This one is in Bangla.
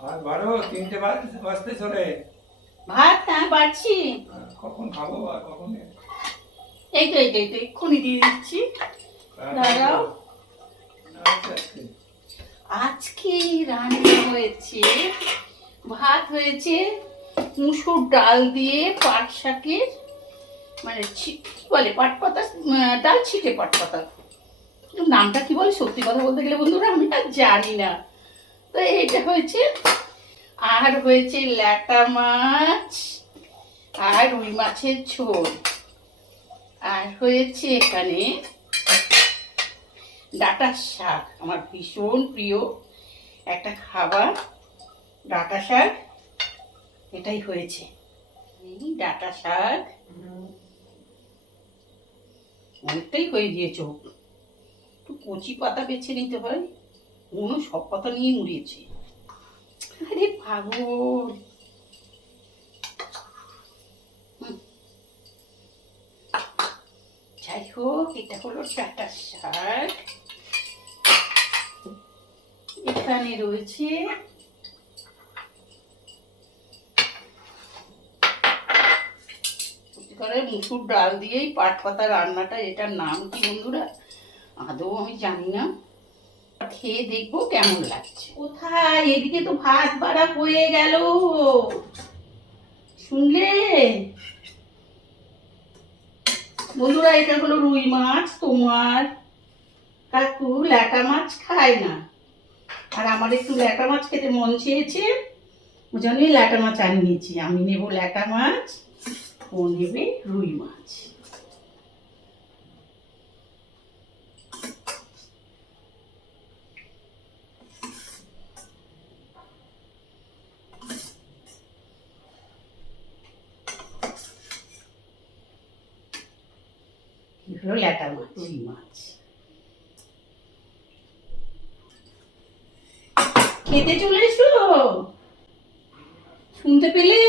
আর বারো 3টে বাজতে চলে। ভাত হ্যাঁ বাড়ছি। কখন খাবো আর কখন? এই তো এক্ষুনি দিয়ে দিচ্ছি। দাঁড়াও। আজকে রান্না হয়েছে, ভাত হয়েছে মুসুর ডাল দিয়ে পাট শাকের, মানে কি বলে পাট পাতা, ডাল ছিটে পাট পাতা, নামটা কি বলে সত্যি কথা বলতে গেলে বন্ধুরা আমি আর জানি না। তো এটা হয়েছে, আর হয়েছে ল্যাটা মাছ আর রুই মাছের ঝোল, আর হয়েছে এখানে ডাঁটা শাক, আমার ভীষণ প্রিয় একটা খাবার ডাঁটা শাক, এটাই হয়েছে। এই ডাঁটা শাক অনেকটাই হয়ে গিয়েছে, একটু কচি পাতা বেছে নিতে হয়, অন্য সব পাতা নিয়ে মুড়িয়েছে। আরে পাগল। যাই হোক, এটা হলো ডাঁটা শাক। এখানে রয়েছে মুসুর ডাল দিয়েই পাট পাতা রান্নাটা, এটার নাম কি বন্ধুরা আদৌ আমি জানি না, খেয়ে দেখবো কেমন লাগছে। কোথায়, এদিকে তো ভাত বাড়া হয়ে গেল, শুনলে বন্ধুরা? এটা হলো রুই মাছ, তোমার কাকু ল্যাটা মাছ খায় না, আর আমার একটু ল্যাটা মাছ খেতে মন চেয়েছে, ওই জন্যই ল্যাটা মাছ আনিয়েছি। আমি নেব ল্যাটা মাছ, ও নেবে রুই মাছ। হলো ল্যাটা মাছ, রুই মাছ। খেতে চলে এসো, শুনতে পেলে?